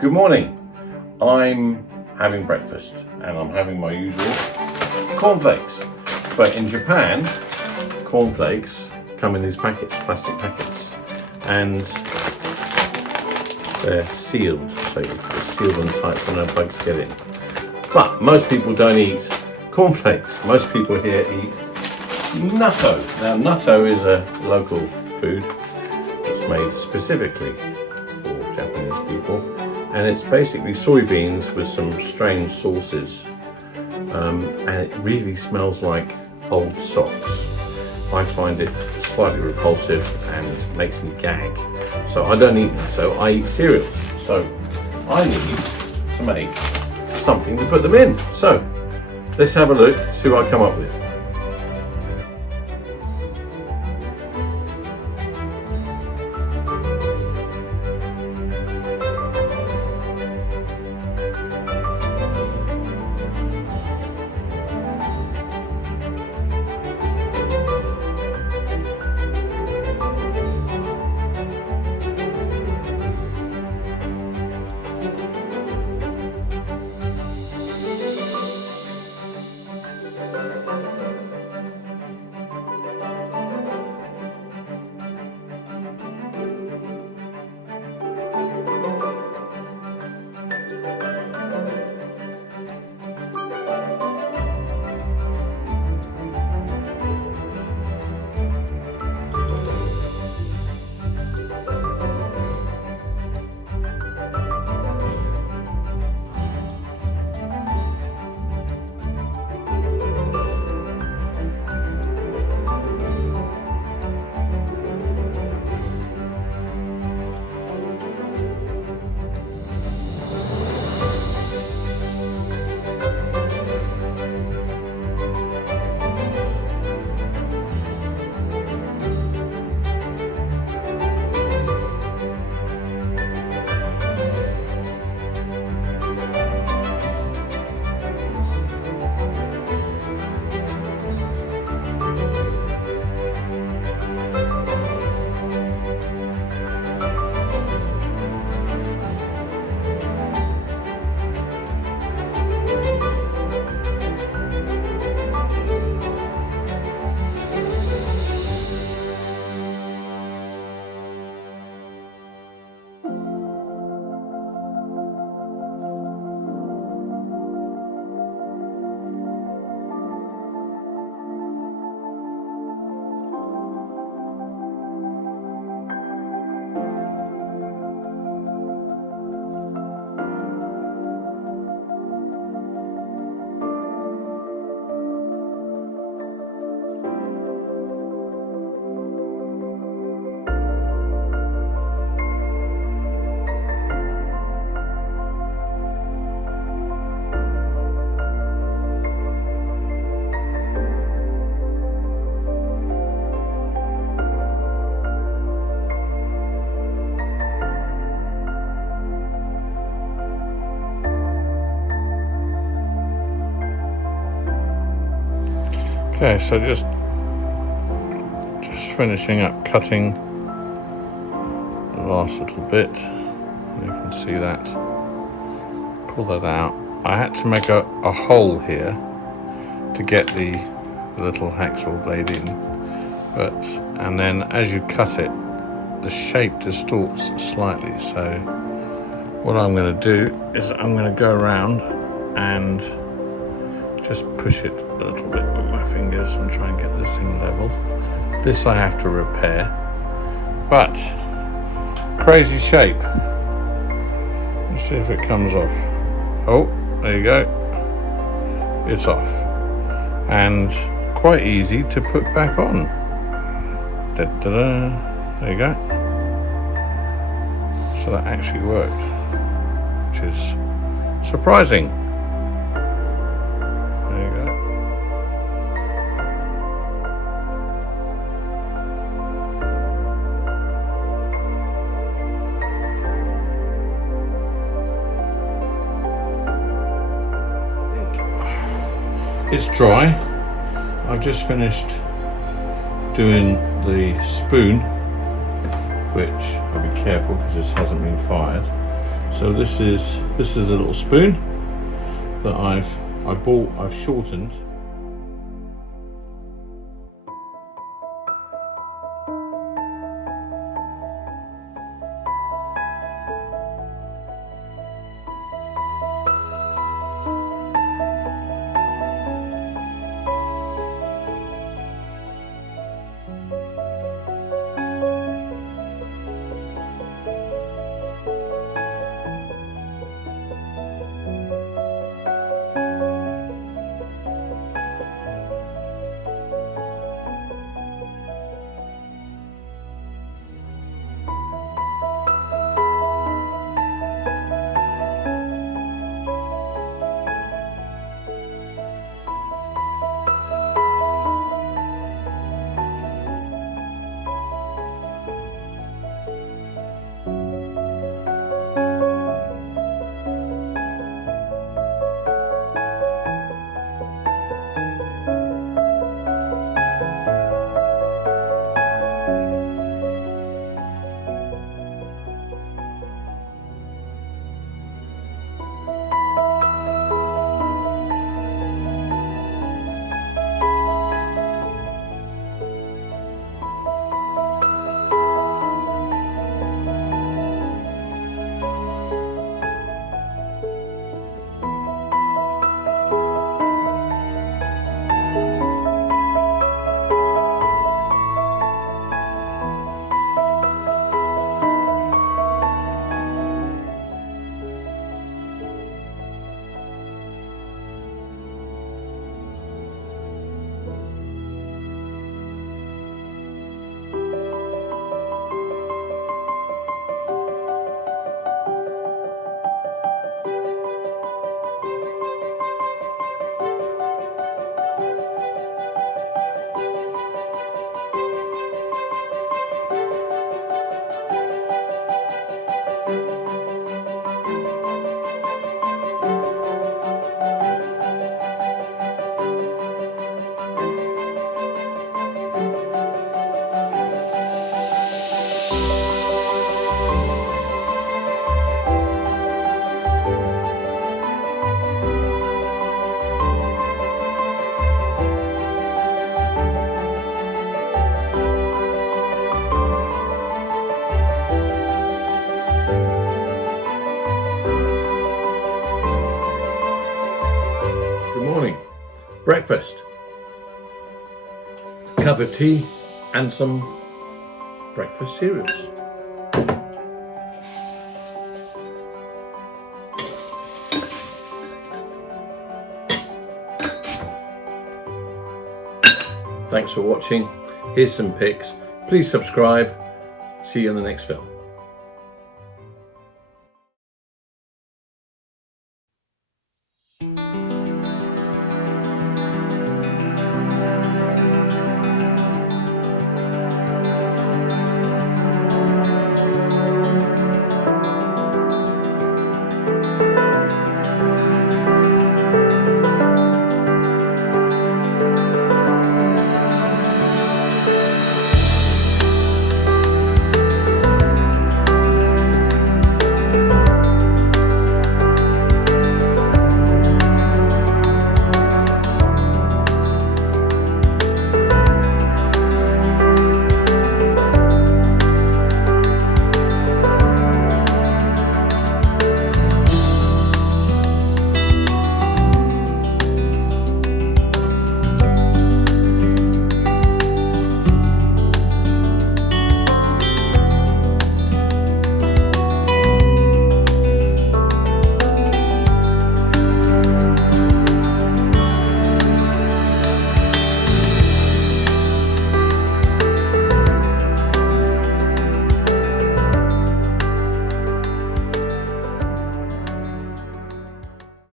Good morning. I'm having breakfast and I'm having my usual cornflakes. But in Japan, cornflakes come in these packets, plastic packets, and they're sealed, so you just seal them tight so no bugs get in. But most people don't eat cornflakes. Most people here eat natto. Now natto is a local food that's made specifically for Japanese people, and it's basically soybeans with some strange sauces, and it really smells like old socks. I find it slightly repulsive and makes me gag, so I don't eat natto, I eat cereals. So I need to make something to put them in. So let's have a look, see what I come up with. Okay, so just finishing up cutting the last little bit. You can see that. Pull that out. I had to make a hole here to get the little hacksaw blade in, and then as you cut it, the shape distorts slightly. So what I'm going to do is I'm going to go around and just push it a little bit with my fingers and try and get this thing level. This I have to repair, but crazy shape. Let's see if it comes off. Oh, there you go. It's off. And quite easy to put back on. Da-da-da. There you go. So that actually worked, which is surprising. It's dry. I've just finished doing the spoon, which I'll be careful because this hasn't been fired. So this is a little spoon that I've shortened. Breakfast, a cup of tea and some breakfast cereals. Thanks for watching. Here's some pics. Please subscribe. See you in the next film.